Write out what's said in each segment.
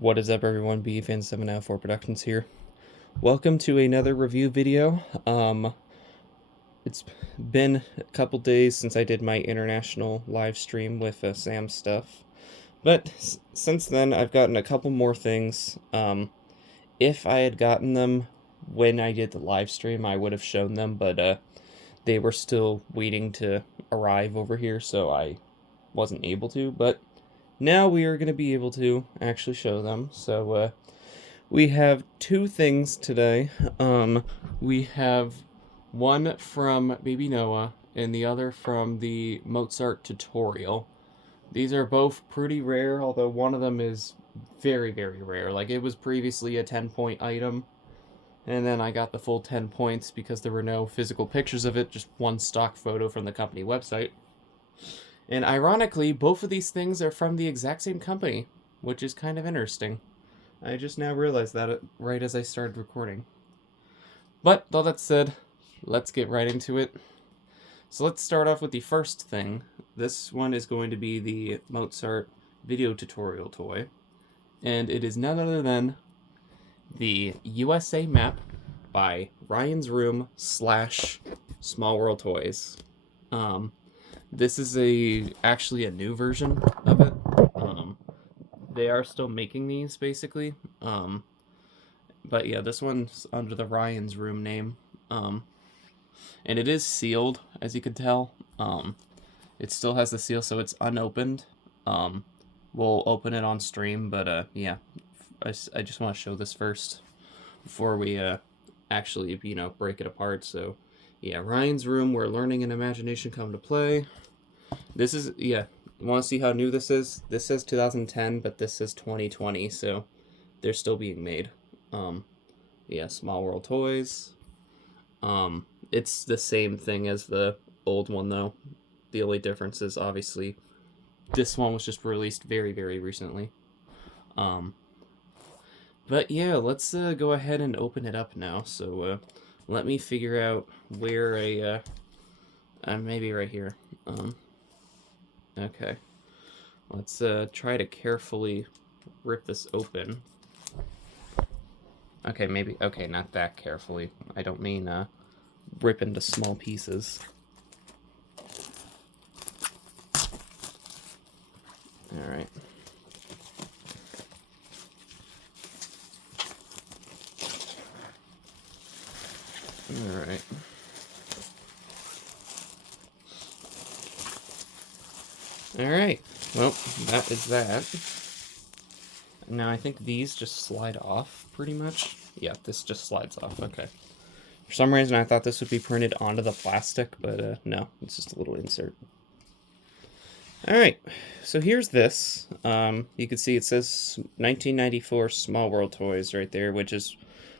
What is up, everyone? BFan794 Productions here. Welcome to another review video. It's been a couple days since I did my international live stream with Sam stuff, but since then I've gotten a couple more things. If I had gotten them when I did the live stream, I would have shown them, but they were still waiting to arrive over here, so I wasn't able to. But now we are going to be able to actually show them. So we have two things today. We have one from Baby Noah and the other from the Mozart tutorial. These are both pretty rare, although one of them is very, very rare. Like, it was previously a 10-point item, and then I got the full 10 points because there were no physical pictures of it, just one stock photo from the company website. And ironically, both of these things are from the exact same company, which is kind of interesting. I just now realized that right as I started recording. But, all that said, let's get right into it. So let's start off with the first thing. This one is going to be the Mozart video tutorial toy. And it is none other than the USA map by Ryan's Room / Small World Toys. This is actually a new version of it. They are still making these, basically. But yeah, this one's under the Ryan's Room name. And it is sealed, as you can tell. It still has the seal, so it's unopened. We'll open it on stream, but yeah. I just want to show this first before we actually, break it apart. So yeah, Ryan's Room, where learning and imagination come to play. This is, yeah, want to see how new this is? This says 2010, but this says 2020, so they're still being made. Yeah, Small World Toys. It's the same thing as the old one, though. The only difference is, obviously, this one was just released very, very recently. But yeah, let's go ahead and open it up now. So let me figure out where maybe right here. Okay. Let's try to carefully rip this open. Okay, maybe. Okay, not that carefully. I don't mean rip into small pieces. Alright. Alright. Alright. Well, that is that. Now, I think these just slide off, pretty much. Yeah, this just slides off. Okay. For some reason, I thought this would be printed onto the plastic, but no, it's just a little insert. Alright, so here's this. You can see it says 1994 Small World Toys right there, which is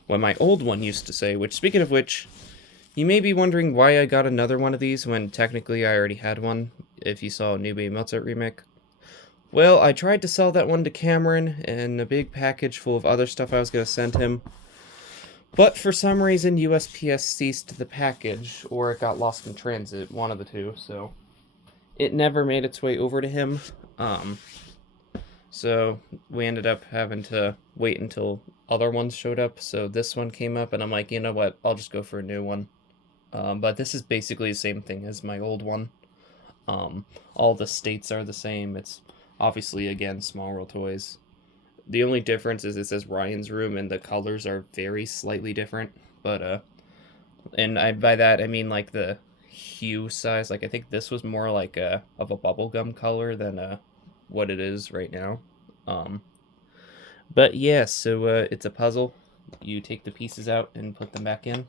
what my old one used to say, which, speaking of which, you may be wondering why I got another one of these when technically I already had one, if you saw a New Baby Mozart remake. Well, I tried to sell that one to Cameron in a big package full of other stuff I was going to send him, but for some reason USPS ceased the package, or it got lost in transit, one of the two, so it never made its way over to him. So we ended up having to wait until other ones showed up, so this one came up, and I'm like, you know what, I'll just go for a new one. But this is basically the same thing as my old one. All the states are the same. It's obviously, again, Small World Toys. The only difference is it says Ryan's Room, and the colors are very slightly different. But, and by that, I mean, like, the hue size. Like, I think this was more like of a bubblegum color than what it is right now. But, yeah, so it's a puzzle. You take the pieces out and put them back in.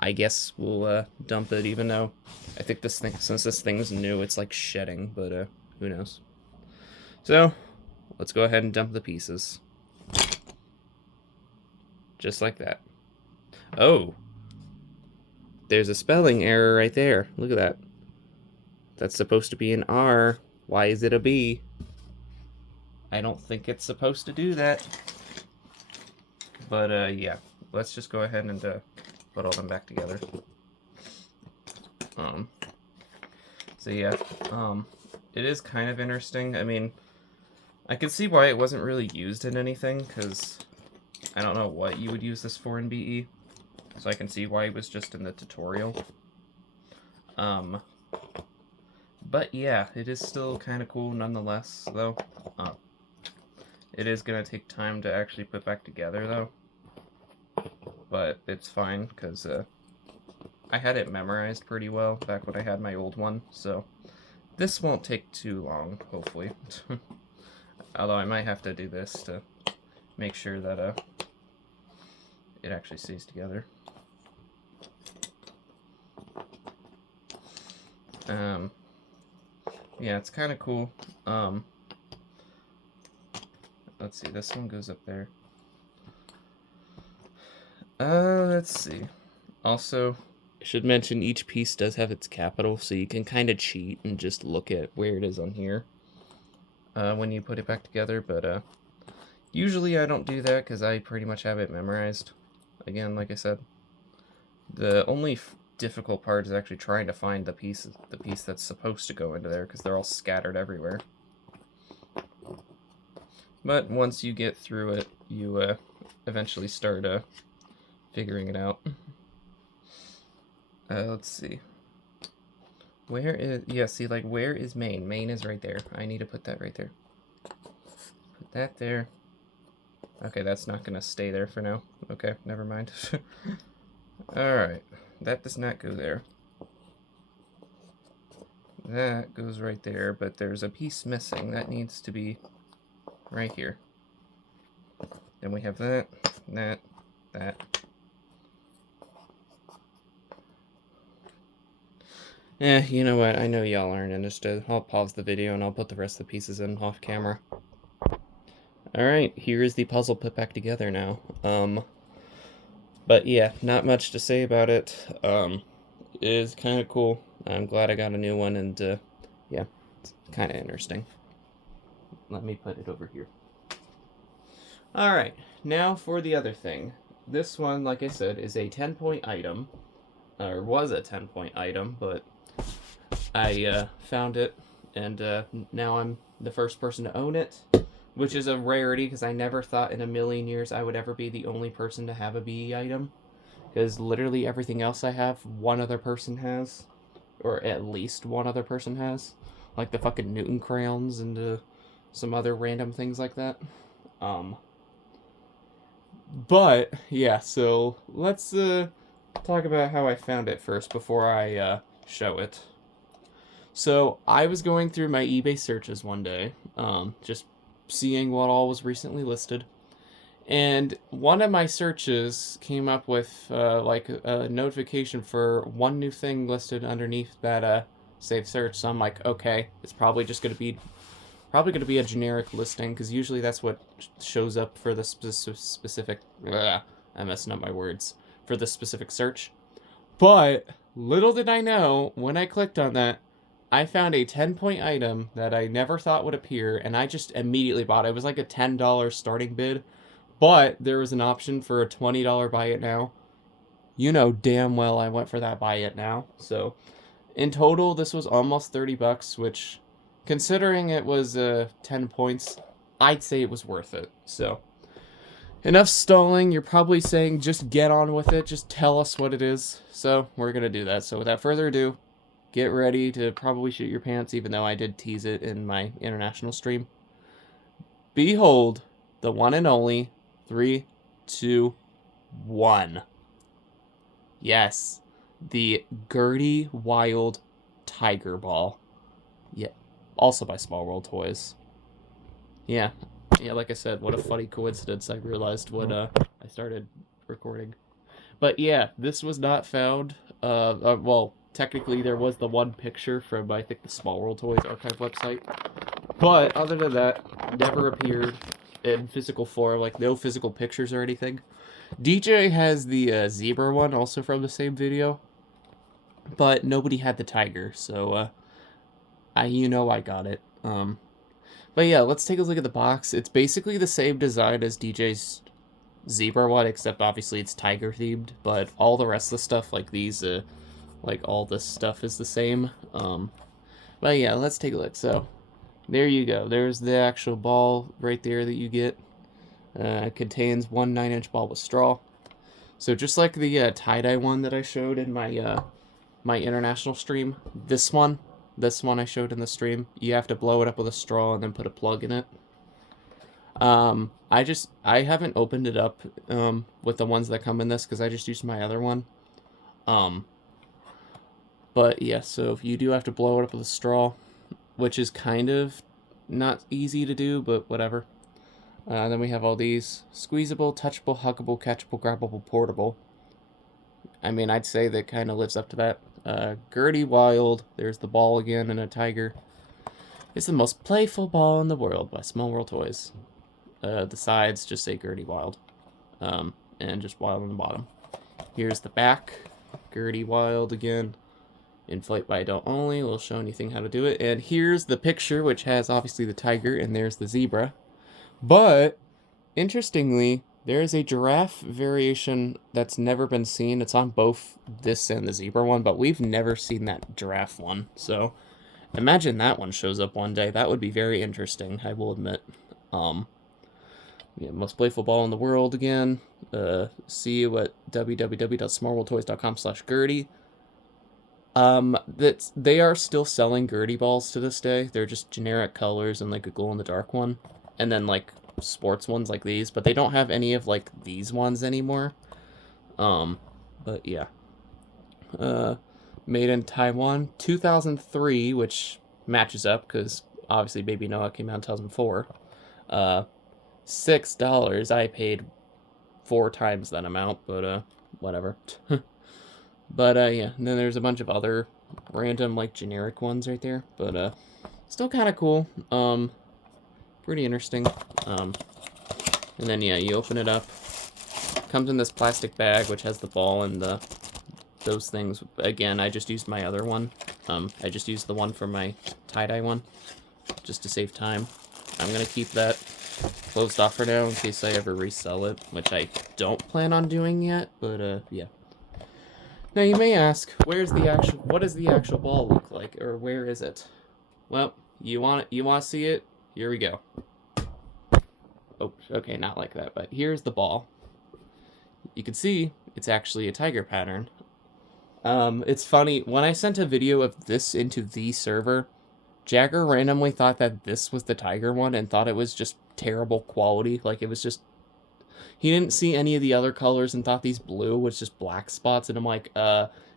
I guess we'll dump it, even though I think this thing, since this thing's new, it's like shedding, but who knows. So, let's go ahead and dump the pieces. Just like that. Oh! There's a spelling error right there. Look at that. That's supposed to be an R. Why is it a B? I don't think it's supposed to do that. But yeah. Let's just go ahead and put all them back together. So yeah, it is kind of interesting. I mean, I can see why it wasn't really used in anything, because I don't know what you would use this for in BE. So I can see why it was just in the tutorial. But yeah, it is still kind of cool nonetheless, though. It is going to take time to actually put back together, though. But it's fine, because I had it memorized pretty well back when I had my old one, so this won't take too long, hopefully. Although I might have to do this to make sure that it actually stays together. Yeah, it's kind of cool. Let's see, this one goes up there. Let's see. Also, I should mention each piece does have its capital, so you can kind of cheat and just look at where it is on here when you put it back together, but usually I don't do that because I pretty much have it memorized. Again, like I said, the only difficult part is actually trying to find the piece that's supposed to go into there, because they're all scattered everywhere. But once you get through it, you eventually start figuring it out. Let's see. Where is... Yeah, see, like, where is Maine? Maine is right there. I need to put that right there. Put that there. Okay, that's not going to stay there for now. Okay, never mind. Alright. That does not go there. That goes right there, but there's a piece missing. That needs to be right here. Then we have that, that. You know what? I know y'all aren't interested. I'll pause the video and I'll put the rest of the pieces in off camera. Alright, here is the puzzle put back together now. But yeah, not much to say about it. It is kind of cool. I'm glad I got a new one, and yeah, it's kind of interesting. Let me put it over here. Alright, now for the other thing. This one, like I said, is a 10-point item. Or was a 10-point item, but I found it, and now I'm the first person to own it, which is a rarity, because I never thought in a million years I would ever be the only person to have a BE item, because literally everything else I have, one other person has, or at least one other person has, like the fucking Newton crayons and some other random things like that. But yeah, so let's talk about how I found it first before I show it. So I was going through my eBay searches one day, just seeing what all was recently listed, and one of my searches came up with like a notification for one new thing listed underneath that save search. So I'm like, okay, it's probably just gonna be a generic listing, because usually that's what shows up for the specific. I'm messing up my words for the specific search. But little did I know, when I clicked on that, I found a 10-point item that I never thought would appear, and I just immediately bought it. It was like a $10 starting bid, but there was an option for a $20 buy it now. You know damn well I went for that buy it now. So in total, this was almost $30, which, considering it was 10 points, I'd say it was worth it. So enough stalling. You're probably saying just get on with it, just tell us what it is. So we're gonna do that. So without further ado, get ready to probably shit your pants, even though I did tease it in my international stream. Behold, the one and only 3, 2, 1. Yes, the Gertie Wild Tiger Ball. Yeah, also by Small World Toys. Yeah, like I said, what a funny coincidence I realized when I started recording. But yeah, this was not found. Well, technically there was the one picture from, I think, the Small World Toys archive website. But other than that, never appeared in physical form, like no physical pictures or anything. DJ has the zebra one, also from the same video. But nobody had the tiger, so I got it. But yeah, let's take a look at the box. It's basically the same design as DJ's zebra one, except obviously it's tiger themed, but all the rest of the stuff, like these, like all this stuff is the same. But yeah, let's take a look. So there you go. There's the actual ball right there that you get. It contains one 9-inch ball with straw. So just like the tie-dye one that I showed in my my international stream, this one I showed in the stream, you have to blow it up with a straw and then put a plug in it. I haven't opened it up with the ones that come in this because I just used my other one. But yeah, so if you do have to blow it up with a straw, which is kind of not easy to do, but whatever. Then we have all these: squeezable, touchable, huggable, catchable, grabbable, portable. I mean, I'd say that kind of lives up to that. Gertie Wild, there's the ball again and a tiger. It's the most playful ball in the world by Small World Toys. The sides just say Gertie Wild. And just Wild on the bottom. Here's the back. Gertie Wild again. Inflate by adult only. We'll show anything how to do it. And here's the picture, which has obviously the tiger, and there's the zebra. But, interestingly, there is a giraffe variation that's never been seen. It's on both this and the zebra one, but we've never seen that giraffe one. So, imagine that one shows up one day. That would be very interesting, I will admit. Yeah, most playful ball in the world again. See you at www.smallworldtoys.com/Gertie. They are still selling Gertie balls to this day. They're just generic colors and like a glow-in-the-dark one. And then like sports ones like these, but they don't have any of like these ones anymore. But yeah. Made in Taiwan, 2003, which matches up because obviously Baby Noah came out in 2004. $6. I paid 4 times that amount, but whatever. But yeah, and then there's a bunch of other random like generic ones right there, but still kind of cool. Pretty interesting. And then yeah, you open it up. Comes in this plastic bag which has the ball and those things. Again, I just used my other one. I just used the one for my tie-dye one, just to save time. I'm gonna keep that closed off for now in case I ever resell it, which I don't plan on doing yet, but yeah. Now you may ask, what does the actual ball look like, or where is it? Well, you want to see it? Here we go. Oh, okay, not like that, but here's the ball. You can see it's actually a tiger pattern. It's funny, when I sent a video of this into the server, Jagger randomly thought that this was the tiger one and thought it was just terrible quality. Like, it was just... He didn't see any of the other colors and thought these blue was just black spots, and I'm like,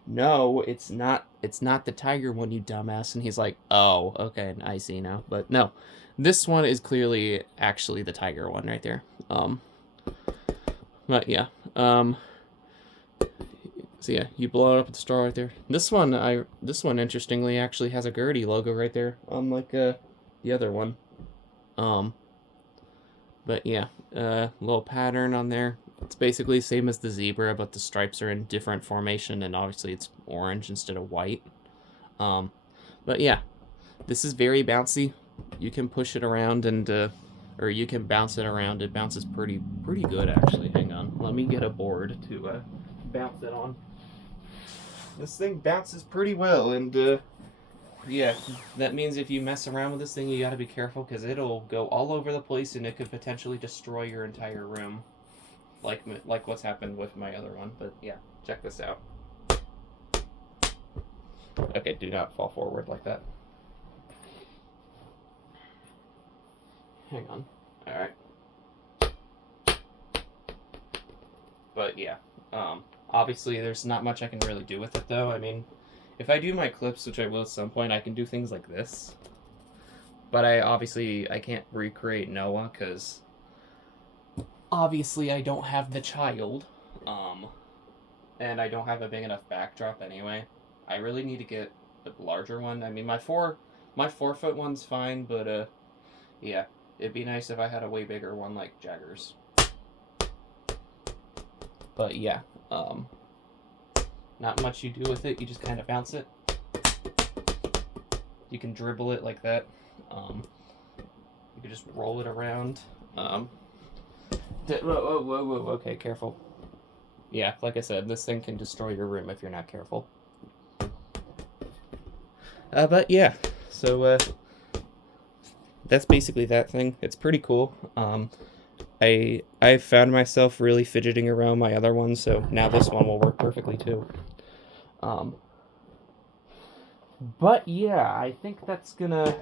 no, it's not the tiger one, you dumbass. And he's like, oh, okay, I see now. But no, this one is clearly actually the tiger one right there. But yeah, so yeah, you blow it up with the straw right there. This one, interestingly actually has a Gertie logo right there, unlike the other one. But yeah, little pattern on there. It's basically the same as the zebra, but the stripes are in different formation, and obviously it's orange instead of white. But yeah, this is very bouncy. You can push it around and, or you can bounce it around. It bounces pretty good, actually. Hang on, let me get a board to bounce it on. This thing bounces pretty well, and yeah, that means if you mess around with this thing, you gotta be careful, because it'll go all over the place and it could potentially destroy your entire room. Like what's happened with my other one, but yeah, check this out. Okay, do not fall forward like that. Hang on. Alright. But yeah, obviously there's not much I can really do with it, though. I mean, if I do my clips, which I will at some point, I can do things like this. But I can't recreate Noah, because obviously I don't have the child. And I don't have a big enough backdrop anyway. I really need to get a larger one. I mean, my 4-foot one's fine, but yeah, it'd be nice if I had a way bigger one like Jagger's. But yeah, not much you do with it. You just kind of bounce it. You can dribble it like that. You can just roll it around. Whoa, okay, careful. Yeah, like I said, this thing can destroy your room if you're not careful. But yeah, so that's basically that thing. It's pretty cool. I found myself really fidgeting around my other one, so now this one will work perfectly too. But yeah, I think that's gonna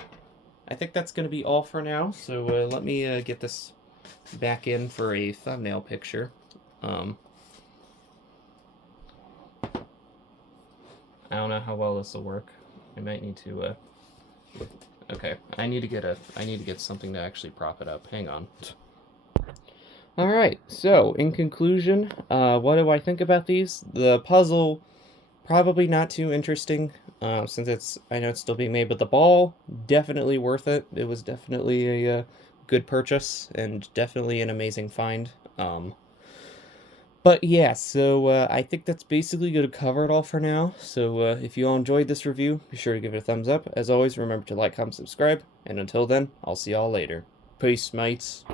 be all for now. So let me get this back in for a thumbnail picture. I don't know how well this will work. I might need to. Okay, I need to get something to actually prop it up. Hang on. All right. So in conclusion, what do I think about these? The puzzle, probably not too interesting, since I know it's still being made, but the ball, definitely worth it. It was definitely a good purchase and definitely an amazing find. But yeah, so I think that's basically going to cover it all for now. So if you all enjoyed this review, be sure to give it a thumbs up. As always, remember to like, comment, subscribe, and until then, I'll see y'all later. Peace, mates.